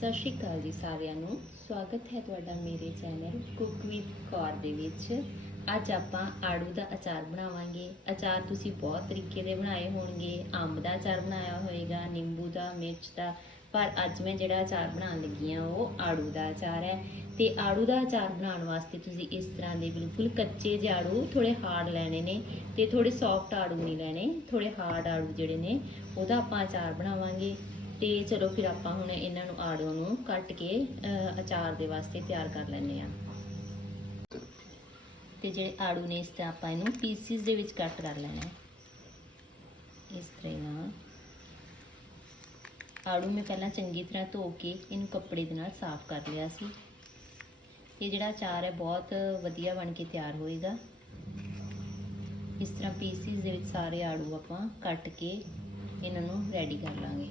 ਸਤਿ ਸ਼੍ਰੀ ਅਕਾਲ ਜੀ ਸਾਰਿਆਂ ਨੂੰ। ਸਵਾਗਤ ਹੈ ਤੁਹਾਡਾ ਮੇਰੇ ਚੈਨਲ ਕੁਕ ਵਿਦ ਕੌਰ ਦੇ ਵਿੱਚ। ਅੱਜ ਆਪਾਂ ਆੜੂ ਦਾ ਅਚਾਰ ਬਣਾਵਾਂਗੇ। ਅਚਾਰ ਤੁਸੀਂ ਬਹੁਤ ਤਰੀਕੇ ਦੇ ਬਣਾਏ ਹੋਣਗੇ। ਅੰਬ ਦਾ ਅਚਾਰ ਬਣਾਇਆ ਹੋਵੇਗਾ ਨਿੰਬੂ ਦਾ, ਮਿਰਚ ਦਾ। ਪਰ ਅੱਜ ਮੈਂ ਜਿਹੜਾ ਅਚਾਰ ਬਣਾਉਣ ਲੱਗੀ ਹਾਂ, ਉਹ ਆੜੂ ਦਾ ਅਚਾਰ ਹੈ। ਤੇ ਆੜੂ ਦਾ ਅਚਾਰ ਬਣਾਉਣ ਵਾਸਤੇ ਤੁਸੀਂ ਇਸ ਤਰ੍ਹਾਂ ਦੇ ਬਿਲਕੁਲ ਕੱਚੇ ਜਿਹੇ ਆੜੂ ਥੋੜੇ ਹਾਰਡ ਲੈਣੇ ਨੇ ਤੇ ਥੋੜੇ ਸੌਫਟ ਆੜੂ ਨਹੀਂ ਲੈਣੇ। ਥੋੜੇ ਹਾਰਡ ਆੜੂ ਜਿਹੜੇ ਨੇ, ਉਹਦਾ ਆਪਾਂ ਅਚਾਰ ਬਣਾਵਾਂਗੇ। ਤੇ ਚਲੋ ਫਿਰ ਆਪਾਂ ਹੁਣ ਇਹਨਾਂ ਨੂੰ ਆੜੂਆਂ ਨੂੰ ਕੱਟ ਕੇ ਅਚਾਰ ਦੇ ਵਾਸਤੇ ਤਿਆਰ ਕਰ ਲੈਂਦੇ ਆ ਤੇ ਜਿਹੜੇ ਆੜੂ ਨੇ ਇਸ ਤੇ ਆਪਾਂ ਇਹਨੂੰ ਪੀਸਿਸ ਦੇ ਵਿੱਚ ਕੱਟ ਕਰ ਲੈਣਾ ਇਸ ਤਰ੍ਹਾਂ ਆੜੂ ਮੈਂ ਪਹਿਲਾਂ ਚੰਗੀ ਤਰ੍ਹਾਂ ਧੋ ਕੇ ਇਹਨੂੰ ਕੱਪੜੇ ਦੇ ਨਾਲ ਸਾਫ਼ ਕਰ ਲਿਆ ਸੀ। ਇਹ ਜਿਹੜਾ ਅਚਾਰ ਹੈ ਬਹੁਤ ਵਧੀਆ ਬਣ ਕੇ ਤਿਆਰ ਹੋਏਗਾ। ਇਸ ਤਰ੍ਹਾਂ ਪੀਸਿਸ ਦੇ ਵਿੱਚ ਸਾਰੇ ਆੜੂ ਆਪਾਂ ਕੱਟ ਕੇ ਇਹਨਾਂ ਨੂੰ ਰੈਡੀ ਕਰ ਲਾਂਗੇ।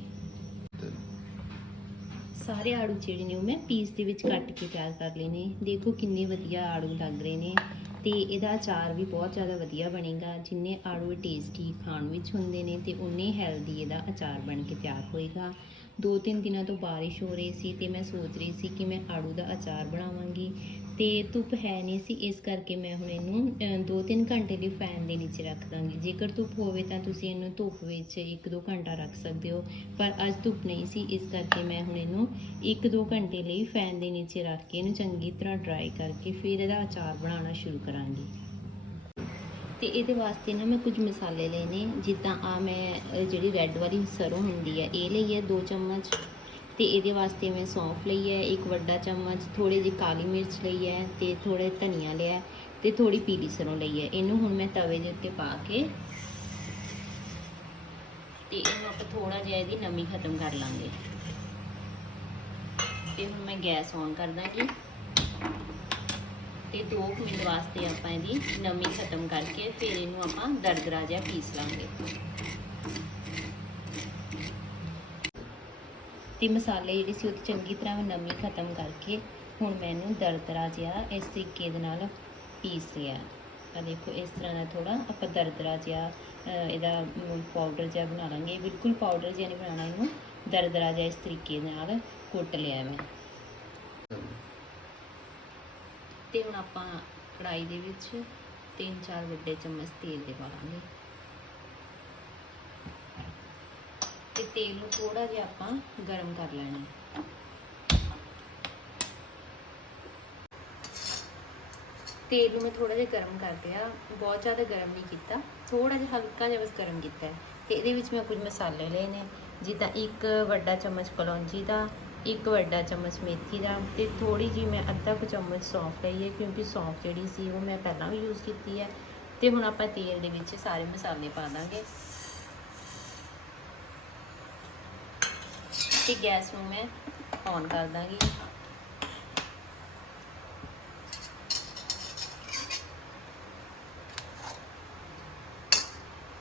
ਸਾਰੇ ਆੜੂ ਜਿਹੜੇ ਨੇ ਉਹ ਮੈਂ ਪੀਸ ਦੇ ਵਿੱਚ ਕੱਟ ਕੇ ਤਿਆਰ ਕਰ ਲਏ ਨੇ। ਦੇਖੋ ਕਿੰਨੇ ਵਧੀਆ ਆੜੂ ਲੱਗ ਰਹੇ ਨੇ ਤੇ ਇਹਦਾ ਅਚਾਰ ਵੀ ਬਹੁਤ ਜ਼ਿਆਦਾ ਵਧੀਆ ਬਣੇਗਾ, ਜਿੰਨੇ ਆੜੂ ਟੇਸਟੀ ਖਾਣ ਵਿੱਚ ਹੁੰਦੇ ਨੇ ਤੇ ਉਨੇ ਹੈਲਦੀ ਇਹਦਾ ਅਚਾਰ ਬਣ ਕੇ ਤਿਆਰ ਹੋਏਗਾ। ਦੋ ਤਿੰਨ ਦਿਨਾਂ ਤੋਂ ਬਾਰਿਸ਼ ਹੋ ਰਹੀ ਸੀ ਤੇ ਮੈਂ ਸੋਚ ਰਹੀ ਸੀ ਕਿ ਮੈਂ ਆੜੂ ਦਾ ਅਚਾਰ ਬਣਾਵਾਂਗੀ। ਤੇ ਧੁੱਪ ਹੈ ਨਹੀਂ ਸੀ, ਇਸ ਕਰਕੇ ਮੈਂ ਹੁਣ ਇਹਨੂੰ 2-3 ਘੰਟੇ ਲਈ ਫੈਨ ਦੇ ਨੀਚੇ ਰੱਖ ਦਾਂਗੀ। ਜੇਕਰ ਧੁੱਪ ਹੋਵੇ ਤਾਂ ਤੁਸੀਂ ਇਹਨੂੰ ਧੁੱਪ ਵਿੱਚ 1-2 ਘੰਟਾ ਰੱਖ ਸਕਦੇ ਹੋ। ਪਰ ਅੱਜ ਧੁੱਪ ਨਹੀਂ ਸੀ, ਇਸ ਕਰਕੇ ਮੈਂ ਹੁਣ ਇਹਨੂੰ 1-2 ਘੰਟੇ ਲਈ ਫੈਨ ਦੇ ਨੀਚੇ ਰੱਖ ਕੇ ਇਹਨੂੰ ਚੰਗੀ ਤਰ੍ਹਾਂ ਡਰਾਈ ਕਰਕੇ ਫਿਰ ਇਹਦਾ ਅਚਾਰ ਬਣਾਉਣਾ ਸ਼ੁਰੂ ਕਰਾਂਗੀ। ਤੇ ਇਹਦੇ ਵਾਸਤੇ ਨਾ ਮੈਂ ਕੁਝ ਮਸਾਲੇ ਲਏ ਜਿੱਦਾਂ ਆ ਮੈਂ ਜਿਹੜੀ ਰੈੱਡ ਵਾਲੀ ਸਰੋਂ ਹੁੰਦੀ ਹੈ ਇਹ ਲਈ ਹੈ 2 ਚਮਚ। ਤੇ ਇਹਦੇ ਵਾਸਤੇ ਮੈਂ ਸੌਂਫ ਲਈ ਹੈ, ਇੱਕ ਵੱਡਾ ਚਮਚ ਥੋੜੀ ਜਿਹੀ ਕਾਲੀ ਮਿਰਚ ਲਈ ਹੈ ਤੇ ਥੋੜੇ ਧਨੀਆ ਲਿਆ ਹੈ ਤੇ ਥੋੜੀ ਪੀਲੀ ਸਰੋਂ ਲਈ ਹੈ। ਇਹਨੂੰ ਹੁਣ ਮੈਂ ਤਵੇ ਦੇ ਉੱਤੇ ਪਾ ਕੇ ਤੇ ਇਹਨੂੰ ਆਪਾਂ ਥੋੜਾ ਜਿਹਾ ਇਹਦੀ ਨਮੀ ਖਤਮ ਕਰ ਲਾਂਗੇ। ਤੇ ਹੁਣ ਮੈਂ ਗੈਸ ਔਨ ਕਰ ਦਾਂਗੀ ਤੇ 2 ਮਿੰਟ ਵਾਸਤੇ ਆਪਾਂ ਇਹਦੀ ਨਮੀ ਖਤਮ ਕਰਕੇ ਫਿਰ ਇਹਨੂੰ ਆਪਾਂ ਦਰਦਰਾ ਜਿਹਾ ਪੀਸ ਲਾਂਗੇ। ਤੇ ਮਸਾਲੇ ਜਿਹੜੇ ਸੀ ਉਹ ਚੰਗੀ ਤਰ੍ਹਾਂ ਨਮੀ ਖਤਮ ਕਰਕੇ ਹੁਣ ਮੈਨੂੰ ਦਰਦਰਾ ਜਿਹਾ ਇਸ ਤਰੀਕੇ ਦੇ ਨਾਲ ਪੀਸ ਲਿਆ ਆ ਦੇਖੋ ਇਸ ਤਰ੍ਹਾਂ ਦਾ ਥੋੜਾ ਆਪਾਂ ਦਰਦਰਾ ਜਿਹਾ ਅਹ, ਇਹਦਾ ਪਾਊਡਰ ਜਿਹਾ ਬਣਾ ਲਾਂਗੇ। ਬਿਲਕੁਲ ਪਾਊਡਰ ਜਿਹਾ ਨਹੀਂ ਬਣਾਉਣਾ ਇਹਨੂੰ ਦਰਦਰਾ ਜਿਹਾ ਇਸ ਤਰੀਕੇ ਦੇ ਨਾਲ ਕੁੱਟ ਲਿਆ ਮੈਂ। ਤੇ ਹੁਣ ਆਪਾਂ ਕੜਾਈ ਦੇ ਵਿੱਚ 3-4 ਵੱਡੇ ਚਮਚ ਤੇਲ ਦੇ ਪਾ ਲਾਂਗੇ ਤੇ ਤੇਲ ਨੂੰ ਥੋੜਾ ਜਿਹਾ ਆਪਾਂ ਗਰਮ ਕਰ ਲੈਣਾ। ਤੇਲ ਨੂੰ ਮੈਂ ਥੋੜਾ ਜਿਹਾ ਗਰਮ ਕਰ ਲਿਆ, ਬਹੁਤ ਜ਼ਿਆਦਾ ਗਰਮ ਨਹੀਂ ਕੀਤਾ ਥੋੜਾ ਜਿਹਾ ਹਲਕਾ ਜਿਹਾ ਬਸ ਗਰਮ ਕੀਤਾ ਹੈ। ਤੇ ਇਹਦੇ ਵਿੱਚ ਮੈਂ ਕੁਝ ਮਸਾਲੇ ਲਏ ਨੇ, ਜਿੱਦਾਂ ਇੱਕ ਵੱਡਾ ਚਮਚ ਕਲੌਂਜੀ ਦਾ, ਇੱਕ ਵੱਡਾ ਚਮਚ ਮੇਥੀ ਦਾ, ਤੇ ਥੋੜੀ ਜੀ ਮੈਂ ਅੱਧਾ ਕੁ ਚਮਚ ਸੌਂਫ ਲਈ ਹੈ, ਕਿਉਂਕਿ ਸੌਂਫ ਜਿਹੜੀ ਸੀ ਉਹ ਮੈਂ ਪਹਿਲਾਂ ਵੀ ਯੂਜ਼ ਕੀਤੀ ਹੈ। ਤੇ ਹੁਣ ਆਪਾਂ ਤੇਲ ਦੇ ਵਿੱਚ ਸਾਰੇ ਮਸਾਲੇ ਪਾ ਦਾਂਗੇ। ਤੇ ਗੈਸ ਨੂੰ ਮੈਂ ਔਨ ਕਰ ਦਾਂਗੀ।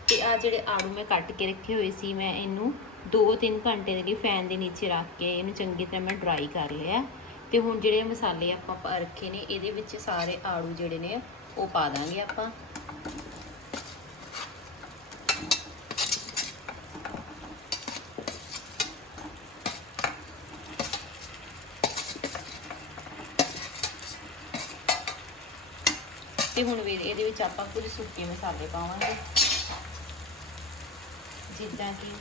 ਤੇ ਆ ਜਿਹੜੇ ਆੜੂ ਮੈਂ ਕੱਟ ਕੇ ਰੱਖੇ ਹੋਏ ਸੀ, ਮੈਂ ਇਹਨੂੰ 2-3 ਘੰਟੇ ਦੇ ਲਈ ਫੈਨ ਦੇ ਨੀਚੇ ਰੱਖ ਕੇ ਇਹਨੂੰ ਚੰਗੀ ਤਰ੍ਹਾਂ ਮੈਂ ਡਰਾਈ ਕਰ ਲਿਆ। ਤੇ ਹੁਣ ਜਿਹੜੇ ਮਸਾਲੇ ਆਪਾਂ ਪਾ ਰੱਖੇ ਨੇ, ਇਹਦੇ ਵਿੱਚ ਸਾਰੇ ਆੜੂ ਜਿਹੜੇ ਨੇ, ਉਹ ਪਾ ਦਾਂਗੇ ਆਪਾਂ। ਤੇ ਹੁਣ ਵੀ ਇਹਦੇ ਵਿੱਚ ਆਪਾਂ ਕੁਝ ਸੁੱਕੇ ਮਸਾਲੇ ਪਾਵਾਂਗੇ। ਜਿੱਦਾਂ ਕਿ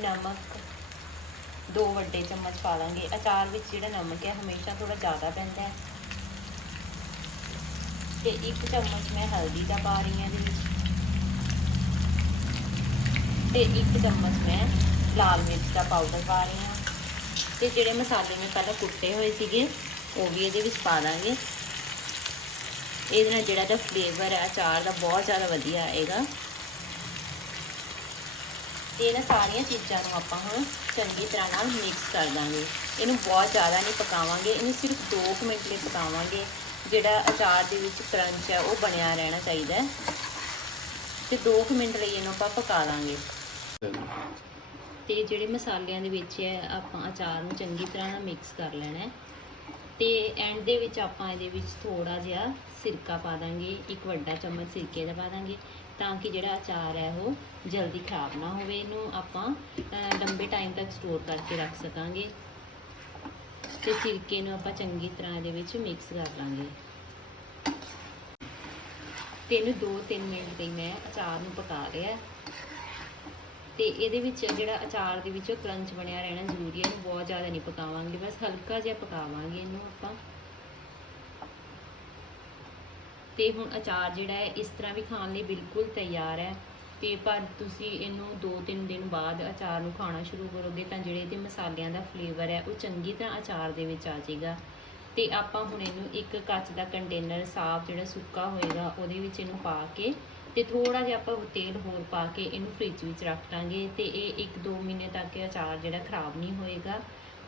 ਨਮਕ, ਦੋ ਵੱਡੇ ਚਮਚ ਪਾ ਲਾਂਗੇ। ਅਚਾਰ ਵਿੱਚ ਜਿਹੜਾ ਨਮਕ ਹੈ, ਹਮੇਸ਼ਾ ਥੋੜਾ ਜ਼ਿਆਦਾ ਪੈਂਦਾ ਹੈ। ਤੇ ਇੱਕ ਚਮਚ ਮੈਂ ਹਲਦੀ ਦਾ ਪਾ ਰਹੀ ਹਾਂ ਇਹਦੇ ਵਿੱਚ। ਤੇ ਇੱਕ ਚਮਚ ਮੈਂ ਲਾਲ ਮਿਰਚ ਦਾ ਪਾਊਡਰ ਪਾ ਰਹੀ ਹਾਂ। ਤੇ ਜਿਹੜੇ ਮਸਾਲੇ ਮੈਂ ਪਹਿਲਾਂ ਕੁੱਟੇ ਹੋਏ ਸੀਗੇ, ਉਹ ਵੀ ਇਹਦੇ ਵਿੱਚ ਪਾ ਦਾਂਗੇ। ਇਹਦੇ ਨਾਲ ਜਿਹੜਾ ਦਾ ਫਲੇਵਰ ਹੈ ਅਚਾਰ ਦਾ ਬਹੁਤ ਜ਼ਿਆਦਾ ਵਧੀਆ ਆਏਗਾ। ਤੇ ਇਹਨਾਂ ਸਾਰੀਆਂ ਚੀਜ਼ਾਂ ਨੂੰ ਆਪਾਂ ਹੁਣ ਚੰਗੀ ਤਰ੍ਹਾਂ ਨਾਲ ਮਿਕਸ ਕਰ ਦਾਂਗੇ। ਇਹਨੂੰ ਬਹੁਤ ਜ਼ਿਆਦਾ ਨਹੀਂ ਪਕਾਵਾਂਗੇ, ਇਹਨੂੰ ਸਿਰਫ 2 ਮਿੰਟ ਲਈ ਪਕਾਵਾਂਗੇ। ਜਿਹੜਾ ਅਚਾਰ ਦੇ ਵਿੱਚ ਕਰੰਚ ਹੈ ਉਹ ਬਣਿਆ ਰਹਿਣਾ ਚਾਹੀਦਾ ਹੈ। ਤੇ 2 ਮਿੰਟ ਲਈ ਇਹਨੂੰ ਆਪਾਂ ਪਕਾ ਲਾਂਗੇ। ਤੇ ਜਿਹੜੇ ਮਸਾਲਿਆਂ ਦੇ ਵਿੱਚ ਹੈ, ਆਪਾਂ ਅਚਾਰ ਨੂੰ ਚੰਗੀ ਤਰ੍ਹਾਂ ਨਾਲ ਮਿਕਸ ਕਰ ਲੈਣਾ ਹੈ। ਤੇ ਐਂਡ ਦੇ ਵਿੱਚ ਆਪਾਂ ਇਹਦੇ ਵਿੱਚ ਥੋੜਾ ਜਿਹਾ ਸਿਰਕਾ ਪਾ ਦਾਂਗੇ, ਇੱਕ ਵੱਡਾ ਚਮਚ ਸਿਰਕੇ ਦਾ ਪਾ ਦਾਂਗੇ ਤਾਂ ਕਿ ਜਿਹੜਾ ਅਚਾਰ ਹੈ ਉਹ ਜਲਦੀ ਖਰਾਬ ਨਾ ਹੋਵੇ। ਇਹਨੂੰ ਆਪਾਂ ਲੰਬੇ ਟਾਈਮ ਤੱਕ ਸਟੋਰ ਕਰਕੇ ਰੱਖ ਸਕਾਂਗੇ ਤੇ ਸਿਰਕੇ ਨੂੰ ਆਪਾਂ ਚੰਗੀ ਤਰ੍ਹਾਂ ਇਹਦੇ ਵਿੱਚ ਮਿਕਸ ਕਰ ਲਾਂਗੇ। ਤੇ ਇਹਨੂੰ 2-3 ਮਿੰਟ ਲਈ ਮੈਂ ਅਚਾਰ ਨੂੰ ਪਕਾ ਲਿਆ। ਤੇ ਇਹਦੇ ਵਿੱਚ ਜਿਹੜਾ ਅਚਾਰ ਦੇ ਵਿੱਚੋਂ ਕਰੰਚ ਬਣਿਆ ਰਹਿਣਾ ਜ਼ਰੂਰੀ ਹੈ, ਇਹਨੂੰ ਬਹੁਤ ਜ਼ਿਆਦਾ ਨਹੀਂ ਪਕਾਵਾਂਗੇ, ਬਸ ਹਲਕਾ ਜਿਹਾ ਪਕਾਵਾਂਗੇ ਇਹਨੂੰ ਆਪਾਂ। ਤੇ ਹੁਣ ਅਚਾਰ ਜਿਹੜਾ ਹੈ, ਇਸ ਤਰ੍ਹਾਂ ਵੀ ਖਾਣ ਲਈ ਬਿਲਕੁਲ ਤਿਆਰ ਹੈ। ਤੇ ਪਰ ਤੁਸੀਂ ਇਹਨੂੰ 2-3 ਦਿਨ ਬਾਅਦ ਅਚਾਰ ਨੂੰ ਖਾਣਾ ਸ਼ੁਰੂ ਕਰੋਗੇ ਤਾਂ ਜਿਹੜੇ ਇਹਦੇ ਮਸਾਲਿਆਂ ਦਾ ਫਲੇਵਰ ਹੈ, ਉਹ ਚੰਗੀ ਤਰ੍ਹਾਂ ਅਚਾਰ ਦੇ ਵਿੱਚ ਆ ਜਾਏਗਾ। ਤੇ ਆਪਾਂ ਹੁਣ ਇਹਨੂੰ ਇੱਕ ਕੱਚ ਦਾ ਕੰਟੇਨਰ ਸਾਫ਼ ਜਿਹੜਾ ਸੁੱਕਾ ਹੋਏਗਾ, ਉਹਦੇ ਵਿੱਚ ਇਹਨੂੰ ਪਾ ਕੇ ਤੇ ਥੋੜਾ ਜਿਹਾ ਆਪਾਂ ਤੇਲ ਹੋਰ ਪਾ ਕੇ ਇਹਨੂੰ ਫ੍ਰਿਜ ਵਿੱਚ ਰੱਖ ਲਾਂਗੇ ਤੇ ਇਹ 1-2 ਮਹੀਨੇ ਤੱਕ ਇਹ ਅਚਾਰ ਜਿਹੜਾ ਖਰਾਬ ਨਹੀਂ ਹੋਏਗਾ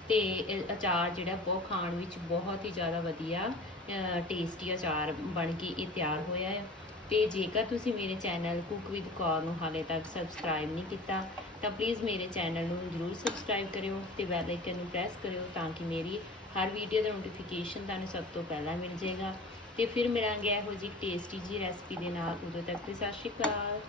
ਤੇ ਇਹ ਅਚਾਰ ਜਿਹੜਾ ਬਹੁਤ ਖਾਣ ਵਿੱਚ ਬਹੁਤ ਹੀ ਜ਼ਿਆਦਾ ਵਧੀਆ ਟੇਸਟੀ ਅਚਾਰ ਬਣ ਕੇ ਇਹ ਤਿਆਰ ਹੋਇਆ ਹੈ ਤੇ ਜੇਕਰ ਤੁਸੀਂ ਮੇਰੇ ਚੈਨਲ ਕੁਕ ਵਿਦ ਕੌਰ ਨੂੰ ਹਾਲੇ ਤੱਕ ਸਬਸਕ੍ਰਾਈਬ ਨਹੀਂ ਕੀਤਾ, ਤਾਂ ਪਲੀਜ਼ ਮੇਰੇ ਚੈਨਲ ਨੂੰ ਜਰੂਰ ਸਬਸਕ੍ਰਾਈਬ ਕਰਿਓ ਤੇ ਬੈਲ ਆਈਕਨ ਨੂੰ ਪ੍ਰੈਸ ਕਰਿਓ ਤਾਂ ਕਿ ਮੇਰੀ ਹਰ ਵੀਡੀਓ ਦਾ ਨੋਟੀਫਿਕੇਸ਼ਨ ਤੁਹਾਨੂੰ ਸਭ ਤੋਂ ਪਹਿਲਾਂ ਮਿਲ ਜਾਏਗਾ। ਤੇ ਫਿਰ ਮਿਲਾਂਗੇ ਇਹੋ ਜਿਹੀ ਟੇਸਟੀ ਜੀ ਰੈਸਪੀ ਦੇ ਨਾਲ ਉਦੋਂ ਤੱਕ। ਤੇ ਸਤਿ ਸ਼੍ਰੀ ਅਕਾਲ।